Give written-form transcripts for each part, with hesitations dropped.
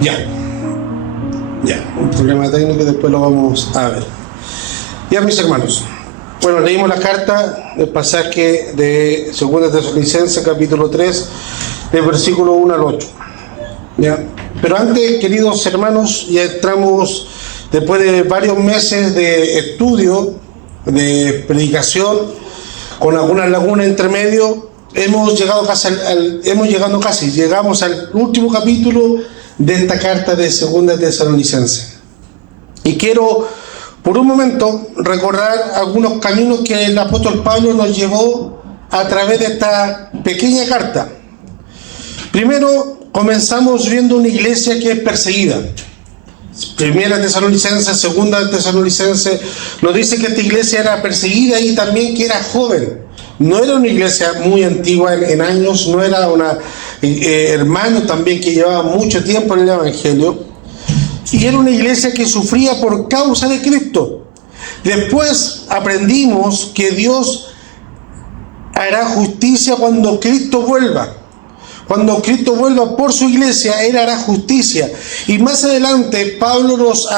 Ya, un problema técnico, después lo vamos a ver. Ya, mis hermanos, bueno, leímos la carta, el pasaje de 2 Tesalonicenses, capítulo 3, del versículo 1 al 8. ¿Ya? Pero antes, queridos hermanos, ya entramos, después de varios meses de estudio, de predicación, con algunas lagunas entre medio, llegamos al último capítulo de esta carta de 2 Tesalonicenses. Y quiero, por un momento, recordar algunos caminos que el apóstol Pablo nos llevó a través de esta pequeña carta. Primero, comenzamos viendo una iglesia que es perseguida. 1 Tesalonicenses, 2 Tesalonicenses, nos dice que esta iglesia era perseguida y también que era joven. No era una iglesia muy antigua en años, no era una hermano también que llevaba mucho tiempo en el Evangelio. Y era una iglesia que sufría por causa de Cristo. Después aprendimos que Dios hará justicia cuando Cristo vuelva. Cuando Cristo vuelva por su iglesia, Él hará justicia. Y más adelante, Pablo nos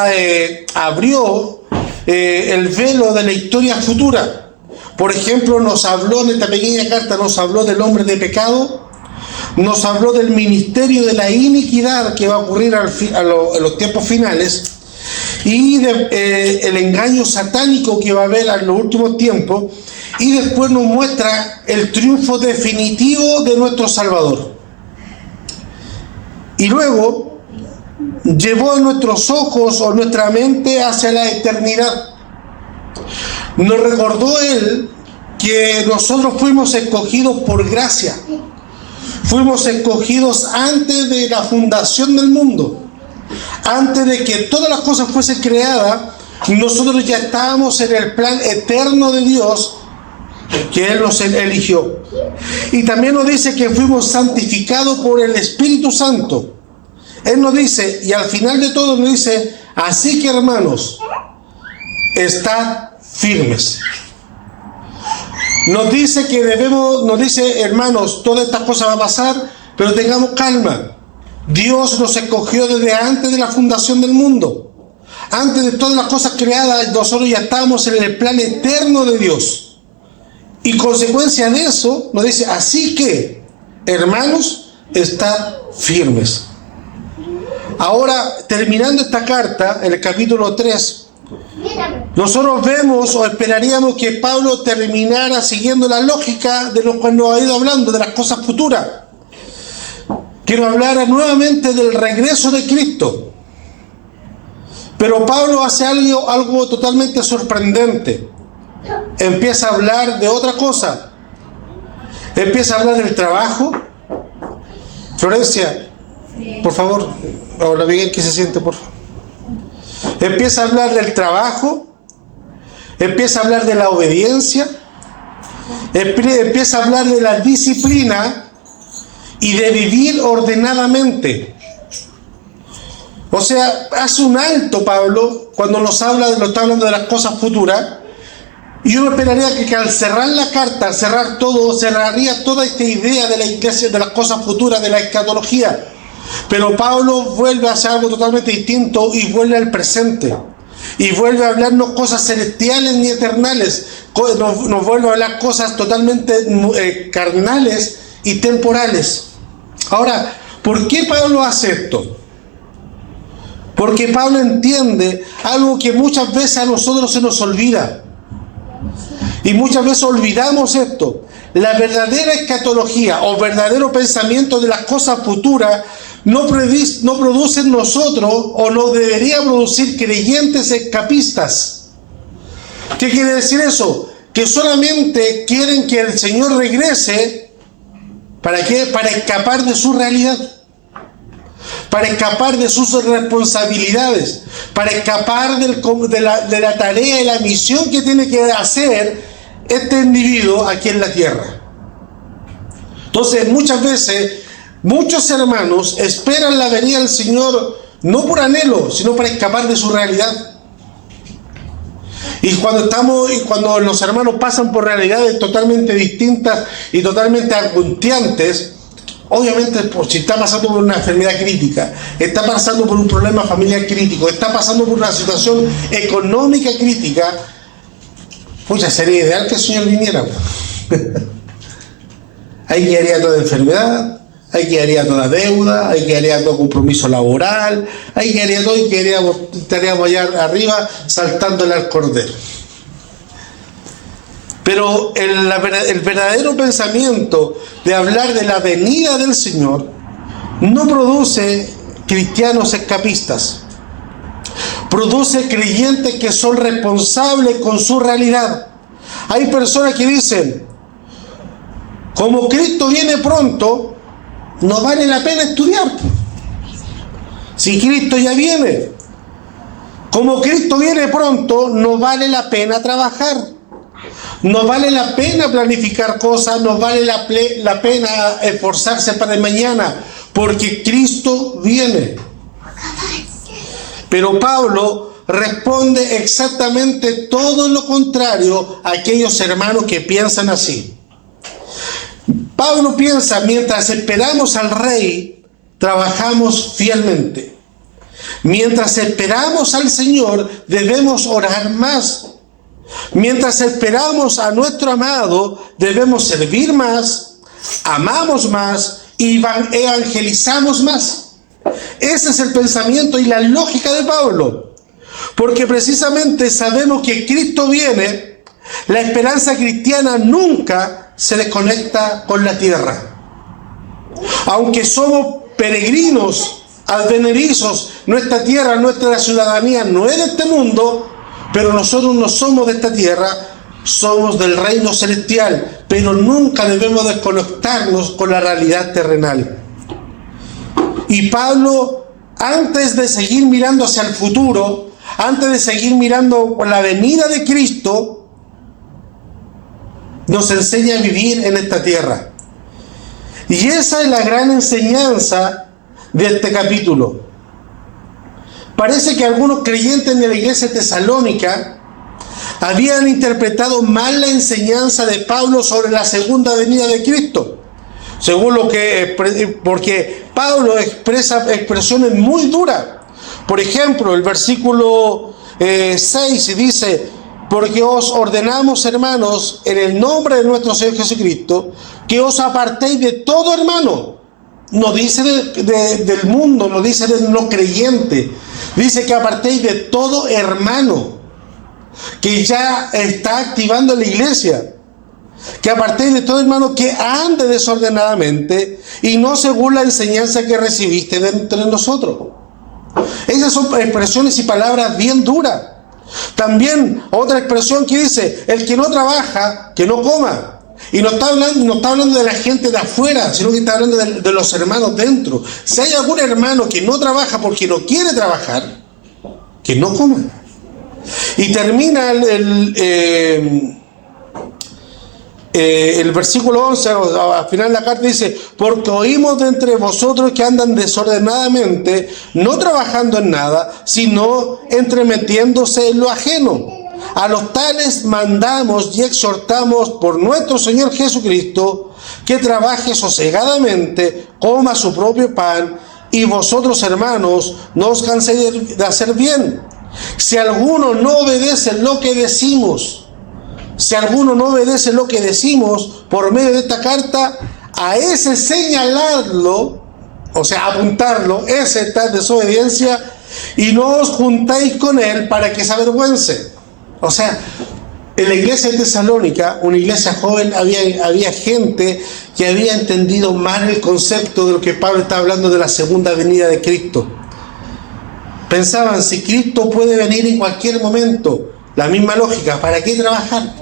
abrió el velo de la historia futura. Por ejemplo, nos habló en esta pequeña carta, nos habló del hombre de pecado, nos habló del ministerio de la iniquidad que va a ocurrir en los tiempos finales, y el engaño satánico que va a haber en los últimos tiempos, y después nos muestra el triunfo definitivo de nuestro Salvador. Y luego llevó nuestros ojos o nuestra mente hacia la eternidad. Nos recordó Él que nosotros fuimos escogidos por gracia. Fuimos escogidos antes de la fundación del mundo. Antes de que todas las cosas fuesen creadas, nosotros ya estábamos en el plan eterno de Dios que Él nos eligió. Y también nos dice que fuimos santificados por el Espíritu Santo. Él nos dice, y al final de todo nos dice, así que hermanos, estad firmes. Nos dice hermanos, todas estas cosas van a pasar, pero tengamos calma. Dios nos escogió desde antes de la fundación del mundo. Antes de todas las cosas creadas, nosotros ya estábamos en el plan eterno de Dios. Y consecuencia de eso, nos dice, así que, hermanos, estad firmes. Ahora, terminando esta carta, en el capítulo 3, nosotros vemos o esperaríamos que Pablo terminara siguiendo la lógica de lo cual nos ha ido hablando, de las cosas futuras. Que nos hablara nuevamente del regreso de Cristo. Pero Pablo hace algo totalmente sorprendente. Empieza a hablar de otra cosa. Empieza a hablar del trabajo. Florencia, por favor. Hola Miguel, que se siente, por favor. Empieza a hablar del trabajo. Empieza a hablar de la obediencia. Empieza a hablar de la disciplina y de vivir ordenadamente. O sea, hace un alto Pablo cuando nos está hablando de las cosas futuras. Y yo me esperaría que al cerrar la carta, al cerrar todo, cerraría toda esta idea de la iglesia, de las cosas futuras, de la escatología. Pero Pablo vuelve a hacer algo totalmente distinto y vuelve al presente. Y vuelve a hablarnos cosas celestiales ni eternales. Nos vuelve a hablar cosas totalmente carnales y temporales. Ahora, ¿por qué Pablo hace esto? Porque Pablo entiende algo que muchas veces a nosotros se nos olvida. Y muchas veces olvidamos esto. La verdadera escatología o verdadero pensamiento de las cosas futuras no produce en nosotros, o no debería producir, creyentes escapistas. ¿Qué quiere decir eso? Que solamente quieren que el Señor regrese. ¿Para qué? Para escapar de su realidad. Para escapar de sus responsabilidades. Para escapar de la tarea y la misión que tiene que hacer este individuo aquí en la tierra. Entonces, muchas veces, muchos hermanos esperan la venida del Señor no por anhelo, sino para escapar de su realidad. Y cuando los hermanos pasan por realidades totalmente distintas y totalmente angustiantes, Obviamente, si está pasando por una enfermedad crítica, está pasando por un problema familiar crítico, está pasando por una situación económica crítica, pues ya sería ideal que el Señor viniera. Ahí quedaría toda enfermedad, ahí quedaría toda deuda, ahí quedaría todo compromiso laboral, ahí quedaría todo y estaríamos allá arriba saltándole al cordero. Pero el verdadero pensamiento de hablar de la venida del Señor no produce cristianos escapistas. Produce creyentes que son responsables con su realidad. Hay personas que dicen, como Cristo viene pronto, no vale la pena estudiar. Si Cristo ya viene. Como Cristo viene pronto, no vale la pena trabajar. No vale la pena planificar cosas, no vale la pena esforzarse para el mañana, porque Cristo viene. Pero Pablo responde exactamente todo lo contrario a aquellos hermanos que piensan así. Pablo piensa, mientras esperamos al Rey, trabajamos fielmente. Mientras esperamos al Señor, debemos orar más. Mientras esperamos a nuestro amado, debemos servir más, amamos más y evangelizamos más. Ese es el pensamiento y la lógica de Pablo. Porque precisamente sabemos que Cristo viene, la esperanza cristiana nunca se desconecta con la tierra. Aunque somos peregrinos, advenedizos, nuestra tierra, nuestra ciudadanía no es de este mundo, pero nosotros no somos de esta tierra, somos del reino celestial, pero nunca debemos desconectarnos con la realidad terrenal. Y Pablo, antes de seguir mirando hacia el futuro, antes de seguir mirando por la venida de Cristo, nos enseña a vivir en esta tierra. Y esa es la gran enseñanza de este capítulo. Parece que algunos creyentes de la iglesia tesalónica habían interpretado mal la enseñanza de Pablo sobre la segunda venida de Cristo. Según porque Pablo expresa expresiones muy duras. Por ejemplo, el versículo 6 dice: porque os ordenamos, hermanos, en el nombre de nuestro Señor Jesucristo, que os apartéis de todo hermano. No dice del mundo, no dice de no creyente. Dice que apartéis de todo hermano que ya está activando la iglesia. Que apartéis de todo hermano que ande desordenadamente y no según la enseñanza que recibiste de entre nosotros. Esas son expresiones y palabras bien duras. También otra expresión que dice: el que no trabaja, que no coma. Y no está hablando de la gente de afuera, sino que está hablando de los hermanos dentro. Si hay algún hermano que no trabaja porque no quiere trabajar, que no coma. Y termina el versículo 11, al final de la carta dice: porque oímos de entre vosotros que andan desordenadamente, no trabajando en nada, sino entremetiéndose en lo ajeno. A los tales mandamos y exhortamos por nuestro Señor Jesucristo que trabaje sosegadamente, coma su propio pan, y vosotros, hermanos, no os canséis de hacer bien. Si alguno no obedece lo que decimos, por medio de esta carta, a ese señalarlo, o sea, apuntarlo, ese está en desobediencia, y no os juntáis con él para que se avergüence. O sea, en la iglesia de Tesalónica, una iglesia joven, había gente que había entendido mal el concepto de lo que Pablo está hablando de la segunda venida de Cristo. Pensaban, si Cristo puede venir en cualquier momento, la misma lógica, ¿para qué trabajar?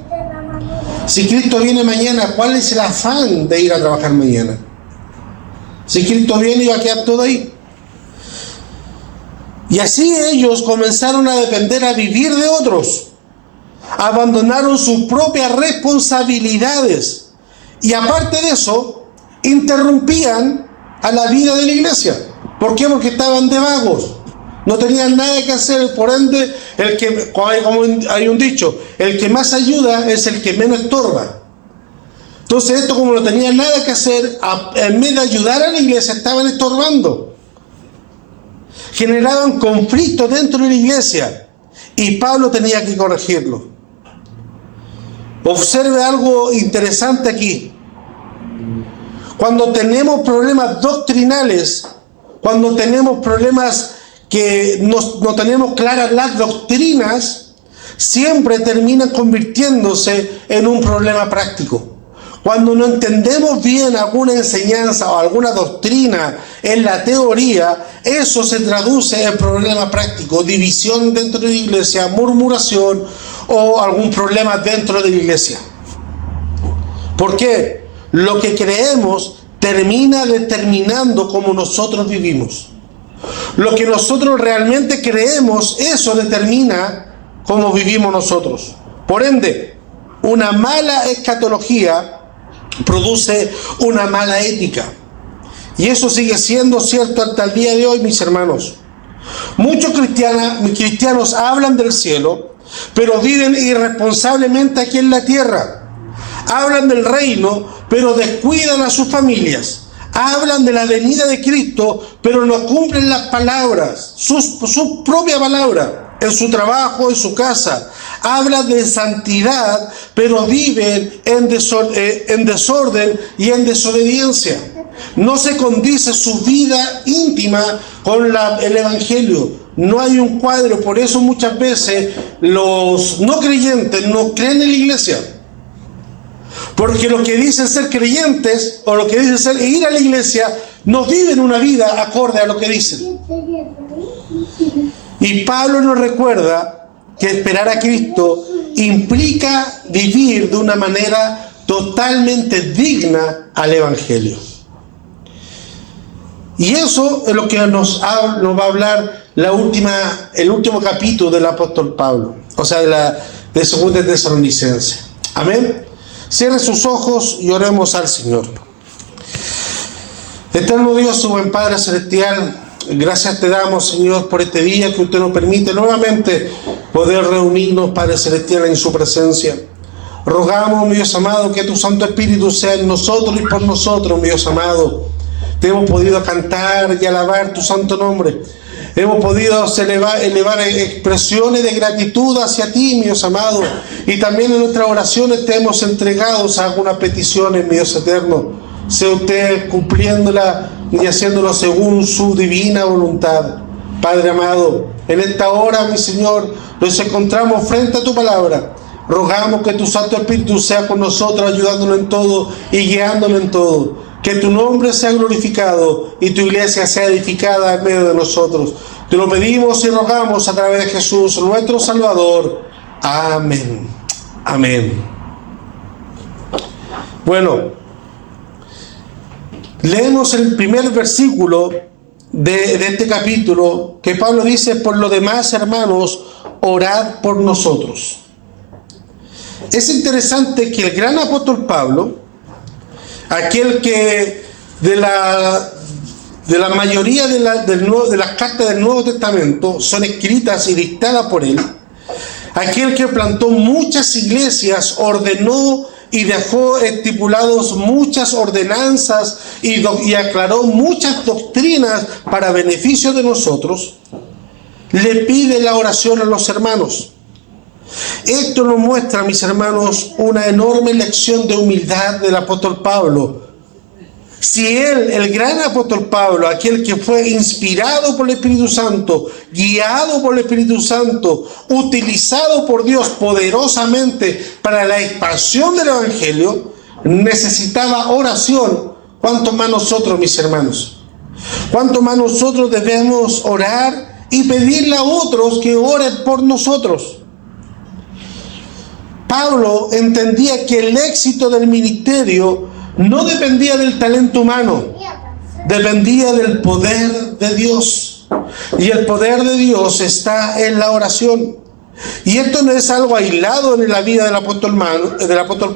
Si Cristo viene mañana, ¿cuál es el afán de ir a trabajar mañana? Si Cristo viene, iba a quedar todo ahí. Y así ellos comenzaron a depender, a vivir de otros. Abandonaron sus propias responsabilidades. Y aparte de eso, interrumpían a la vida de la iglesia. ¿Por qué? Porque estaban de vagos. No tenían nada que hacer, por ende, como hay un dicho, el que más ayuda es el que menos estorba. Entonces esto, como no tenía nada que hacer, en vez de ayudar a la iglesia, estaban estorbando. Generaban conflictos dentro de la iglesia y Pablo tenía que corregirlo. Observe algo interesante aquí. Cuando tenemos problemas doctrinales, cuando tenemos problemas que no tenemos claras las doctrinas, siempre terminan convirtiéndose en un problema práctico. Cuando no entendemos bien alguna enseñanza o alguna doctrina en la teoría, eso se traduce en problema práctico, división dentro de la iglesia, murmuración o algún problema dentro de la iglesia. ¿Por qué? Lo que creemos termina determinando cómo nosotros vivimos. Lo que nosotros realmente creemos, eso determina cómo vivimos nosotros. Por ende, una mala escatología produce una mala ética. Y eso sigue siendo cierto hasta el día de hoy, mis hermanos. Muchos cristianos hablan del cielo, pero viven irresponsablemente aquí en la tierra. Hablan del reino, pero descuidan a sus familias. Hablan de la venida de Cristo, pero no cumplen las palabras, su propia palabra, en su trabajo, en su casa. Hablan de santidad, pero viven en desorden y en desobediencia. No se condice su vida íntima con el Evangelio. No hay un cuadro, por eso muchas veces los no creyentes no creen en la iglesia. Porque lo que dicen ser creyentes o lo que dicen ser ir a la iglesia no viven una vida acorde a lo que dicen. Y Pablo nos recuerda que esperar a Cristo implica vivir de una manera totalmente digna al Evangelio. Y eso es lo que nos va a hablar el último capítulo del apóstol Pablo, o sea, de 2 Tesalonicenses. Amén. Cierre sus ojos y oremos al Señor. Eterno Dios, su buen Padre Celestial, gracias te damos, Señor, por este día que usted nos permite nuevamente poder reunirnos, Padre Celestial, en su presencia. Rogamos, mi Dios amado, que tu Santo Espíritu sea en nosotros y por nosotros, mi Dios amado. Te hemos podido cantar y alabar tu santo nombre. Hemos podido elevar expresiones de gratitud hacia ti, mi Dios amado. Y también en nuestras oraciones te hemos entregado algunas peticiones, mi Dios eterno. Sea usted cumpliéndola y haciéndolo según su divina voluntad. Padre amado, en esta hora, mi Señor, nos encontramos frente a tu palabra. Rogamos que tu Santo Espíritu sea con nosotros, ayudándonos en todo y guiándonos en todo. Que tu nombre sea glorificado y tu iglesia sea edificada en medio de nosotros. Te lo pedimos y rogamos a través de Jesús, nuestro Salvador. Amén. Amén. Bueno, leemos el primer versículo de este capítulo, que Pablo dice: por lo demás, hermanos, orad por nosotros. Es interesante que el gran apóstol Pablo, aquel que de la mayoría de las cartas del Nuevo Testamento son escritas y dictadas por él, aquel que plantó muchas iglesias, ordenó y dejó estipulados muchas ordenanzas y aclaró muchas doctrinas para beneficio de nosotros, le pide la oración a los hermanos. Esto nos muestra, mis hermanos, una enorme lección de humildad del apóstol Pablo. Si él, el gran apóstol Pablo, aquel que fue inspirado por el Espíritu Santo, guiado por el Espíritu Santo, utilizado por Dios poderosamente para la expansión del Evangelio, necesitaba oración, ¿cuánto más nosotros, mis hermanos? ¿Cuánto más nosotros debemos orar y pedirle a otros que oren por nosotros? Pablo entendía que el éxito del ministerio no dependía del talento humano, dependía del poder de Dios. Y el poder de Dios está en la oración. Y esto no es algo aislado en la vida del apóstol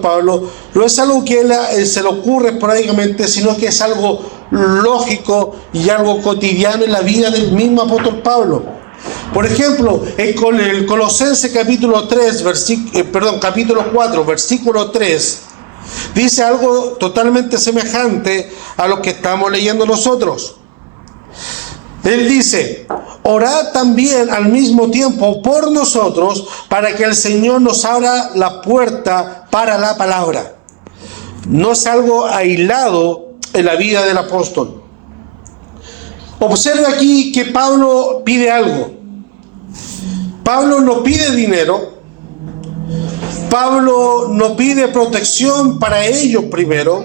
Pablo, no es algo que se le ocurre esporádicamente, sino que es algo lógico y algo cotidiano en la vida del mismo apóstol Pablo. Por ejemplo, en el Colosenses capítulo 4, versículo 3, Dice algo totalmente semejante a lo que estamos leyendo nosotros. Él dice: orad también al mismo tiempo por nosotros, para que el Señor nos abra la puerta para la palabra. No es algo aislado en la vida del apóstol. Observa aquí que Pablo pide algo. Pablo no pide dinero. Pablo no pide protección para ellos primero.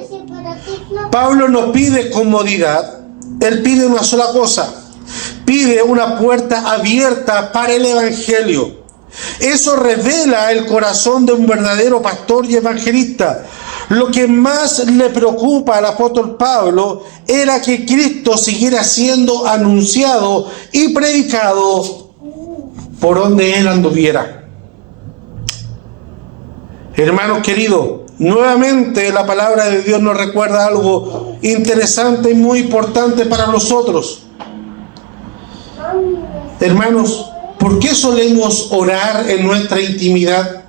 Pablo no pide comodidad. Él pide una sola cosa. Pide una puerta abierta para el evangelio. Eso revela el corazón de un verdadero pastor y evangelista. Lo que más le preocupa al apóstol Pablo era que Cristo siguiera siendo anunciado y predicado por donde él anduviera. Hermanos queridos, nuevamente la palabra de Dios nos recuerda algo interesante y muy importante para nosotros. Hermanos, ¿por qué solemos orar en nuestra intimidad?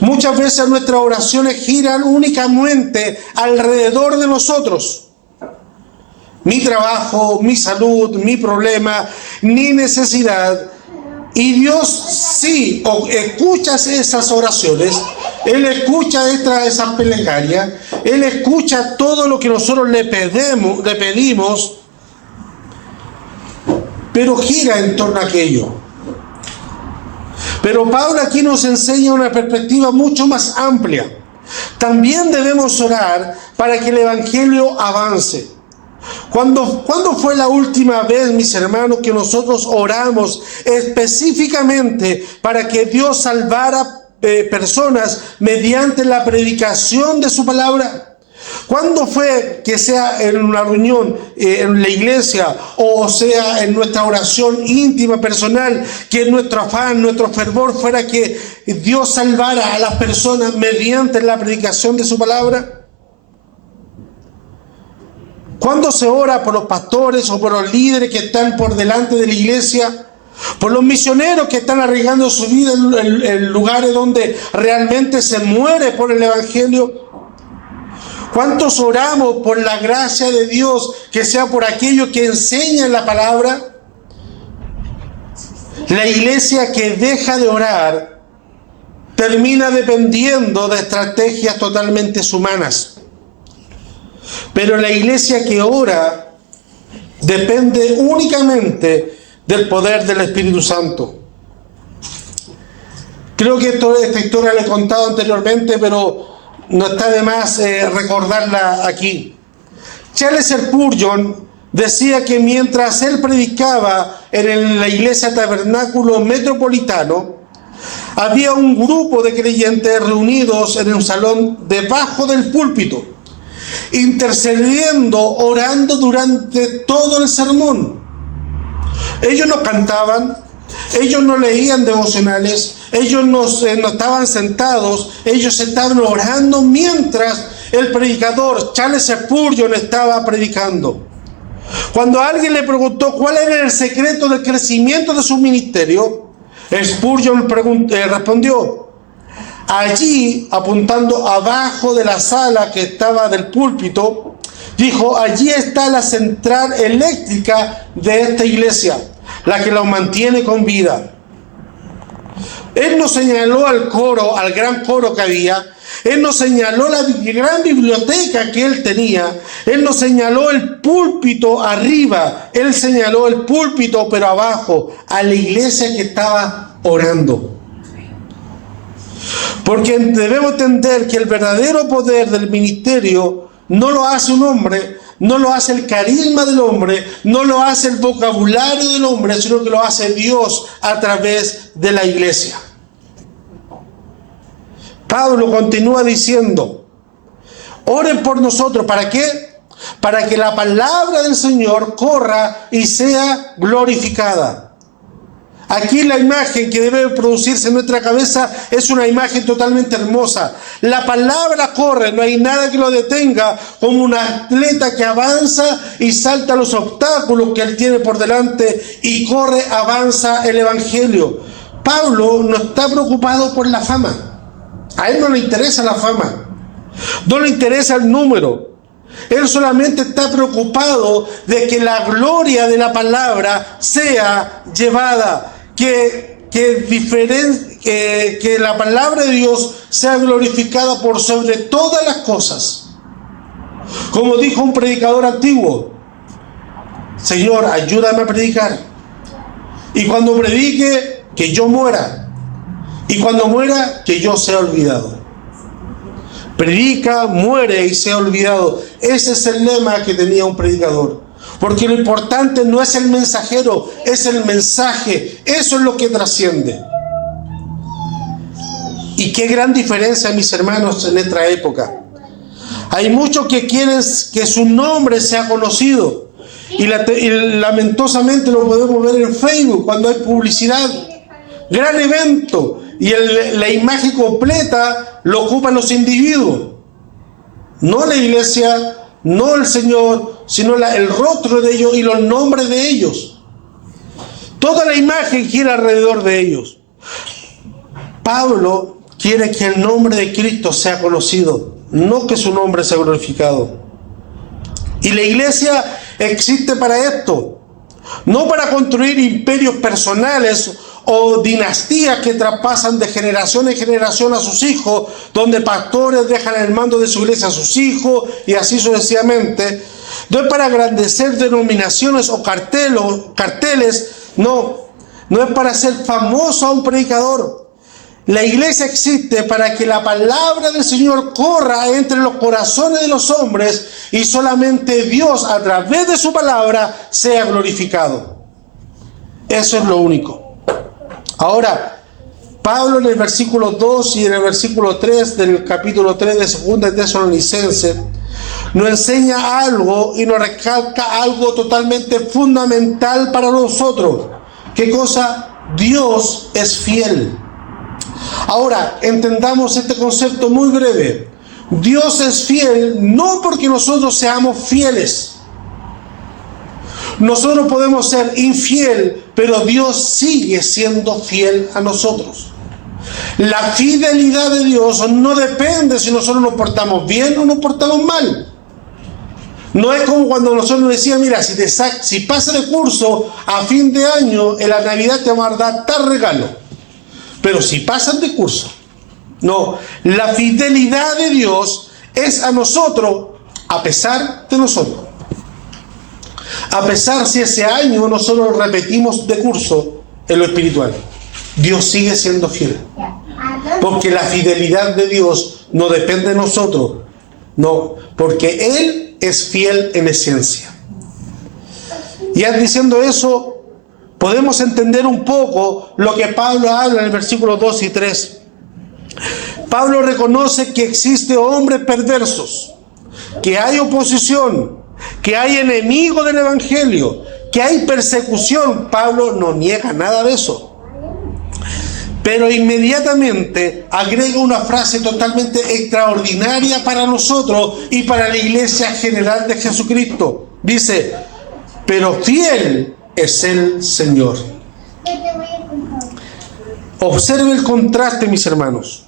Muchas veces nuestras oraciones giran únicamente alrededor de nosotros. Mi trabajo, mi salud, mi problema, mi necesidad. Y Dios sí escucha esas oraciones. Él escucha esas plegarias. Él escucha todo lo que nosotros le pedimos, pero gira en torno a aquello. Pero Pablo aquí nos enseña una perspectiva mucho más amplia. También debemos orar para que el evangelio avance. ¿Cuándo fue la última vez, mis hermanos, que nosotros oramos específicamente para que Dios salvara personas mediante la predicación de su palabra? ¿Cuándo fue, que sea en una reunión en la iglesia o sea en nuestra oración íntima, personal, que nuestro afán, nuestro fervor fuera que Dios salvara a las personas mediante la predicación de su palabra? ¿Cuándo se ora por los pastores o por los líderes que están por delante de la iglesia? ¿Por los misioneros que están arriesgando su vida en lugares donde realmente se muere por el evangelio? ¿Cuántos oramos por la gracia de Dios, que sea por aquellos que enseñan la palabra? La iglesia que deja de orar termina dependiendo de estrategias totalmente humanas. Pero la iglesia que ora depende únicamente del poder del Espíritu Santo. Creo que esta historia la he contado anteriormente, pero no está de más recordarla aquí. Charles Spurgeon decía que mientras él predicaba en la iglesia Tabernáculo Metropolitano, había un grupo de creyentes reunidos en un salón debajo del púlpito, intercediendo, orando durante todo el sermón. Ellos no cantaban, ellos no leían devocionales, ellos no estaban sentados, ellos estaban orando mientras el predicador Charles Spurgeon estaba predicando. Cuando alguien le preguntó cuál era el secreto del crecimiento de su ministerio, Spurgeon respondió: allí, apuntando abajo de la sala que estaba del púlpito, dijo: allí está la central eléctrica de esta iglesia, la que la mantiene con vida. Él nos señaló al coro, al gran coro que había. Él nos señaló la gran biblioteca que él tenía. Él nos señaló el púlpito arriba. Él señaló el púlpito, pero abajo, a la iglesia que estaba orando. Porque debemos entender que el verdadero poder del ministerio no lo hace un hombre, no lo hace el carisma del hombre, no lo hace el vocabulario del hombre, sino que lo hace Dios a través de la iglesia. Pablo continúa diciendo: oren por nosotros. ¿Para qué? Para que la palabra del Señor corra y sea glorificada. Aquí la imagen que debe producirse en nuestra cabeza es una imagen totalmente hermosa. La palabra corre, no hay nada que lo detenga, como un atleta que avanza y salta los obstáculos que él tiene por delante y corre, avanza el evangelio. Pablo no está preocupado por la fama. A él no le interesa la fama, no le interesa el número. Él solamente está preocupado de que la gloria de la palabra sea llevada, que la palabra de Dios sea glorificada por sobre todas las cosas. Como dijo un predicador antiguo: Señor, ayúdame a predicar, y cuando predique, que yo muera, y cuando muera, que yo sea olvidado. Predica, muere y sea olvidado. Ese es el lema que tenía un predicador. Porque lo importante no es el mensajero, es el mensaje. Eso es lo que trasciende. Y qué gran diferencia, mis hermanos, en nuestra época. Hay muchos que quieren que su nombre sea conocido. Y lamentosamente lo podemos ver en Facebook cuando hay publicidad. Gran evento. Y la imagen completa lo ocupan los individuos. No la iglesia, no el Señor, sino el rostro de ellos y los nombres de ellos. Toda la imagen gira alrededor de ellos. Pablo quiere que el nombre de Cristo sea conocido, no que su nombre sea glorificado. Y la iglesia existe para esto, no para construir imperios personales o dinastías que traspasan de generación en generación a sus hijos, donde pastores dejan el mando de su iglesia a sus hijos y así sucesivamente. No es para engrandecer denominaciones o carteles, no es para hacer famoso a un predicador. La iglesia existe para que la palabra del Señor corra entre los corazones de los hombres y solamente Dios, a través de su palabra, sea glorificado. Eso es lo único. Ahora, Pablo en el versículo 2 y en el versículo 3 del capítulo 3 de 2 Tesalonicenses nos enseña algo y nos recalca algo totalmente fundamental para nosotros. ¿Qué cosa? Dios es fiel. Ahora, entendamos este concepto muy breve. Dios es fiel no porque nosotros seamos fieles. Nosotros podemos ser infiel, pero Dios sigue siendo fiel a nosotros. La fidelidad de Dios no depende si nosotros nos portamos bien o nos portamos mal. No es como cuando nosotros nos decían: mira, si pasas de curso a fin de año, en la Navidad te va a dar tal regalo. Pero si pasan de curso, no. La fidelidad de Dios es a nosotros, a pesar de nosotros. A pesar si ese año nosotros repetimos de curso en lo espiritual, Dios sigue siendo fiel. Porque la fidelidad de Dios no depende de nosotros, no, porque Él es fiel en esencia. Y al diciendo eso, podemos entender un poco lo que Pablo habla en el versículo 2 y 3. Pablo reconoce que existen hombres perversos, que hay oposición, que hay enemigos del evangelio, que hay persecución. Pablo no niega nada de eso. Pero inmediatamente agrega una frase totalmente extraordinaria para nosotros y para la iglesia general de Jesucristo. Dice: pero fiel es el Señor. Observe el contraste, mis hermanos.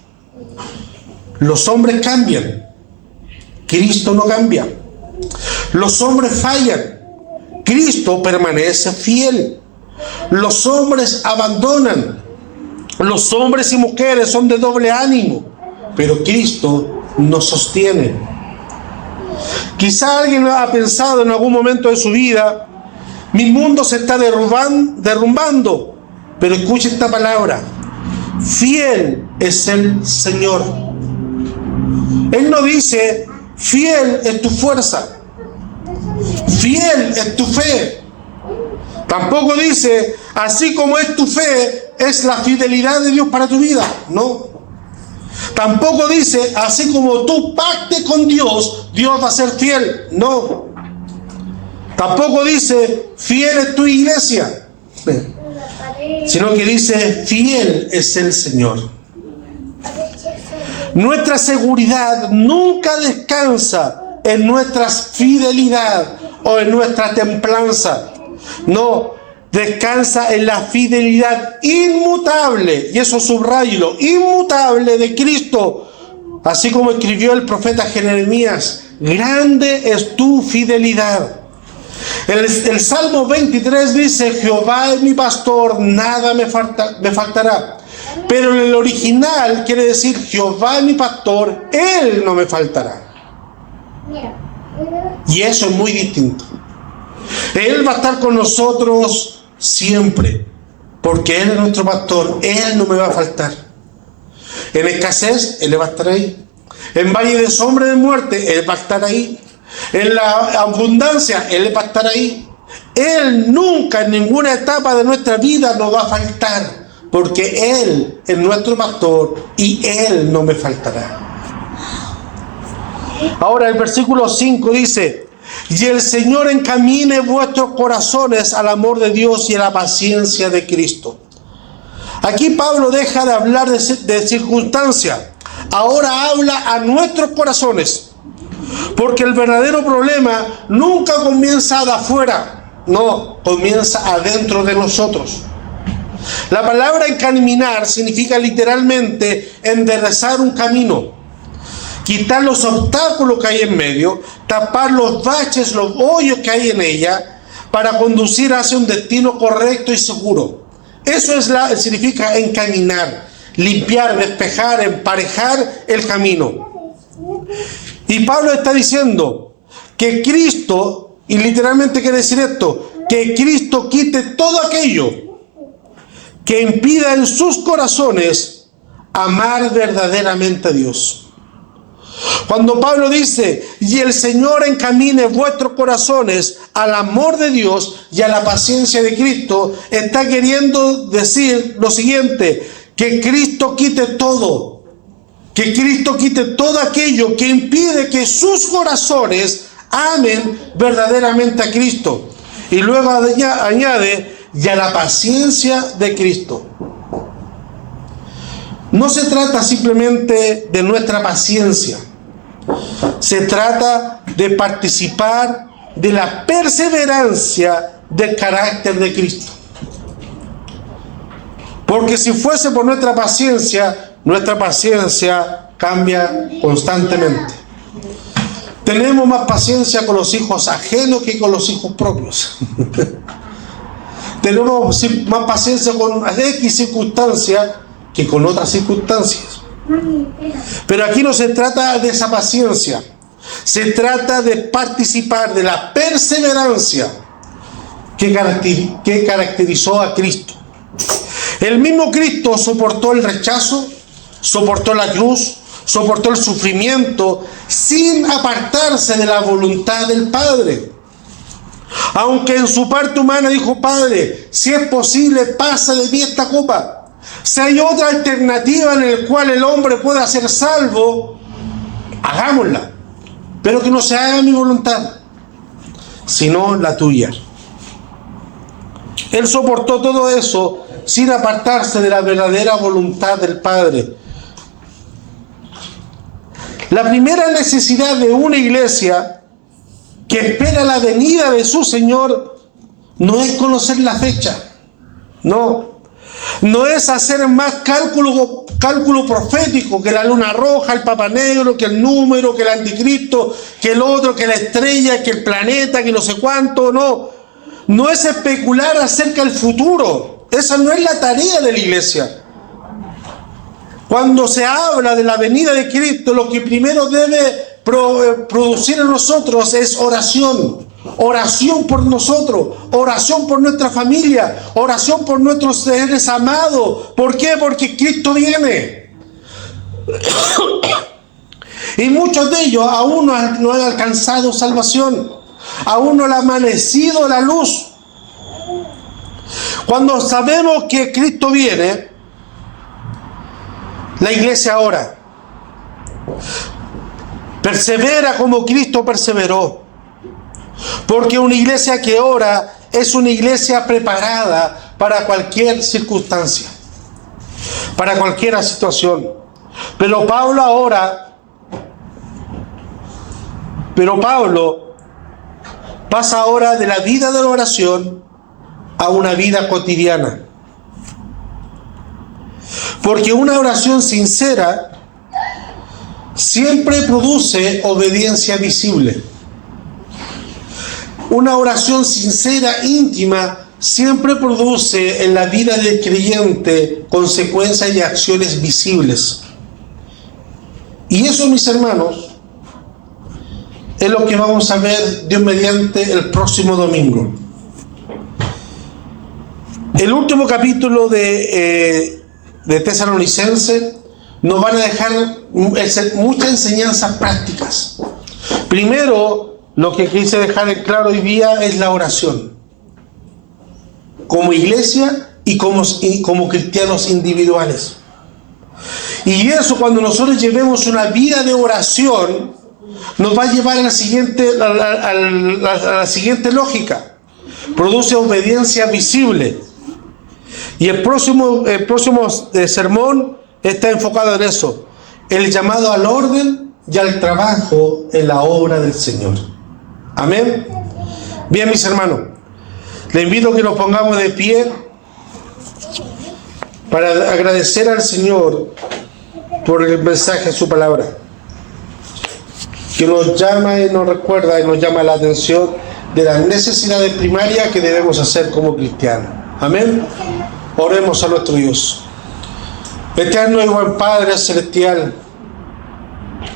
Los hombres cambian, Cristo no cambia. Los hombres fallan, Cristo permanece fiel. Los hombres abandonan, los hombres y mujeres son de doble ánimo, pero Cristo nos sostiene. Quizá alguien ha pensado en algún momento de su vida: mi mundo se está derrumbando, pero escuche esta palabra: fiel es el Señor. Él no dice: fiel es tu fuerza, fiel es tu fe. Tampoco dice: así como es tu fe, es la fidelidad de Dios para tu vida. No. Tampoco dice: así como tú pactes con Dios, Dios va a ser fiel. No. Tampoco dice: fiel es tu iglesia, sino que dice: fiel es el Señor. Nuestra seguridad nunca descansa en nuestra fidelidad o en nuestra templanza. No, descansa en la fidelidad inmutable, y eso subraylo, inmutable de Cristo, así como escribió el profeta Jeremías: grande es tu fidelidad. El Salmo 23 dice: Jehová es mi pastor, nada me faltará. Pero en el original quiere decir: Jehová es mi pastor, Él no me faltará. Y eso es muy distinto. Él va a estar con nosotros siempre, porque Él es nuestro pastor, Él no me va a faltar. En escasez, Él va a estar ahí. En valle de sombra de muerte, Él va a estar ahí. En la abundancia, Él va a estar ahí. Él nunca en ninguna etapa de nuestra vida nos va a faltar, porque Él es nuestro pastor y Él no me faltará. Ahora el versículo 5 dice: y el Señor encamine vuestros corazones al amor de Dios y a la paciencia de Cristo. Aquí Pablo deja de hablar de circunstancias. Ahora habla a nuestros corazones. Porque el verdadero problema nunca comienza de afuera. No, comienza adentro de nosotros. La palabra encaminar significa literalmente enderezar un camino, quitar los obstáculos que hay en medio, tapar los baches, los hoyos que hay en ella, para conducir hacia un destino correcto y seguro. Eso significa encaminar, limpiar, despejar, emparejar el camino. Y Pablo está diciendo que Cristo, y literalmente quiere decir esto, que Cristo quite todo aquello que impida en sus corazones amar verdaderamente a Dios. Cuando Pablo dice: y el Señor encamine vuestros corazones al amor de Dios y a la paciencia de Cristo, está queriendo decir lo siguiente: que Cristo quite todo. Que Cristo quite todo aquello que impide que sus corazones amen verdaderamente a Cristo. Y luego añade: y a la paciencia de Cristo. No se trata simplemente de nuestra paciencia. Se trata de participar de la perseverancia del carácter de Cristo. Porque si fuese por nuestra paciencia cambia constantemente. Tenemos más paciencia con los hijos ajenos que con los hijos propios. Tenemos más paciencia con X circunstancias que con otras circunstancias. Pero aquí no se trata de esa paciencia. Se trata de participar de la perseverancia que caracterizó a Cristo. El mismo Cristo soportó el rechazo, soportó la cruz, soportó el sufrimiento sin apartarse de la voluntad del Padre. Aunque en su parte humana dijo: Padre, si es posible, pasa de mí esta copa. Si hay otra alternativa en la cual el hombre pueda ser salvo, hagámosla. Pero que no se haga mi voluntad, sino la tuya. Él soportó todo eso sin apartarse de la verdadera voluntad del Padre. La primera necesidad de una iglesia que espera la venida de su Señor no es conocer la fecha. No es hacer más cálculo profético, que la luna roja, el Papa Negro, que el número, que el anticristo, que el otro, que la estrella, que el planeta, que no sé cuánto. No es especular acerca del futuro. Esa no es la tarea de la iglesia. Cuando se habla de la venida de Cristo, lo que primero debe producir en nosotros es oración. Oración por nosotros, oración por nuestra familia, oración por nuestros seres amados. ¿Por qué? Porque Cristo viene. Y muchos de ellos aún no han alcanzado salvación, aún no le ha amanecido la luz. Cuando sabemos que Cristo viene, la iglesia ora, persevera como Cristo perseveró. Porque una iglesia que ora es una iglesia preparada para cualquier circunstancia, para cualquier situación. Pero Pablo pasa ahora de la vida de la oración a una vida cotidiana. Porque una oración sincera siempre produce obediencia visible. Una oración sincera, íntima, siempre produce en la vida del creyente consecuencias y acciones visibles. Y eso, mis hermanos, es lo que vamos a ver Dios mediante el próximo domingo. El último capítulo de Tesalonicenses nos van a dejar muchas enseñanzas prácticas. Primero, lo que quise dejar en claro hoy día es la oración. Como iglesia y como cristianos individuales. Y eso, cuando nosotros llevemos una vida de oración, nos va a llevar a la siguiente lógica. Produce obediencia visible. Y el próximo sermón está enfocado en eso. El llamado al orden y al trabajo en la obra del Señor. Amén. Bien, mis hermanos, les invito a que nos pongamos de pie para agradecer al Señor por el mensaje de su palabra, que nos llama y nos recuerda y nos llama la atención de las necesidades primarias que debemos hacer como cristianos. Amén. Oremos a nuestro Dios. Eterno y buen Padre celestial,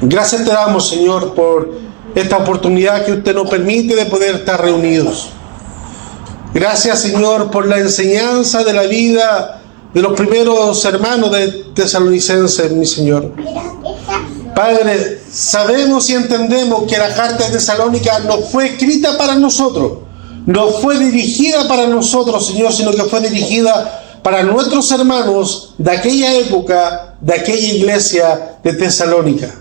gracias te damos, Señor, por esta oportunidad que usted nos permite de poder estar reunidos. Gracias, Señor, por la enseñanza de la vida de los primeros hermanos de Tesalonicenses, mi Señor. Padre, sabemos y entendemos que la carta de Tesalónica no fue escrita para nosotros, no fue dirigida para nosotros, Señor, sino que fue dirigida para nuestros hermanos de aquella época, de aquella iglesia de Tesalónica.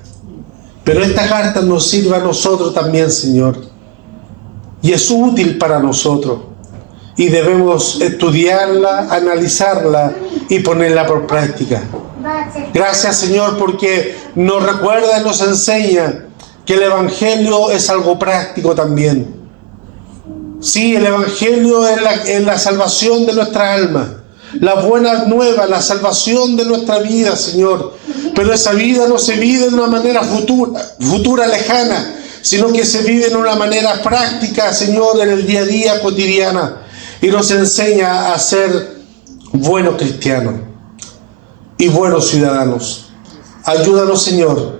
Pero esta carta nos sirve a nosotros también, Señor, y es útil para nosotros. Y debemos estudiarla, analizarla y ponerla por práctica. Gracias, Señor, porque nos recuerda y nos enseña que el Evangelio es algo práctico también. Sí, el Evangelio es la salvación de nuestra alma, la buena nueva, la salvación de nuestra vida, Señor. Pero esa vida no se vive de una manera futura lejana, sino que se vive de una manera práctica, Señor, en el día a día cotidiana. Y nos enseña a ser buenos cristianos y buenos ciudadanos. Ayúdanos, Señor,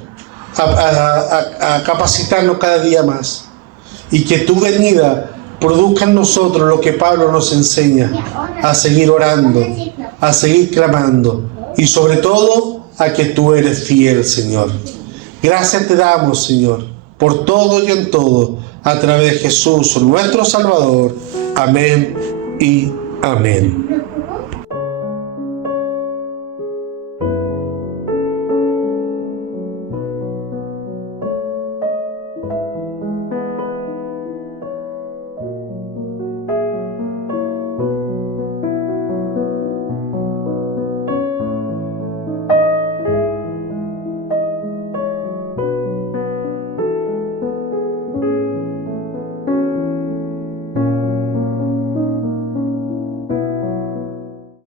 a capacitarnos cada día más. Y que tu venida produzca en nosotros lo que Pablo nos enseña: a seguir orando, a seguir clamando. Y sobre todo, a que tú eres fiel, Señor. Gracias te damos, Señor, por todo y en todo, a través de Jesús, nuestro Salvador. Amén y amén.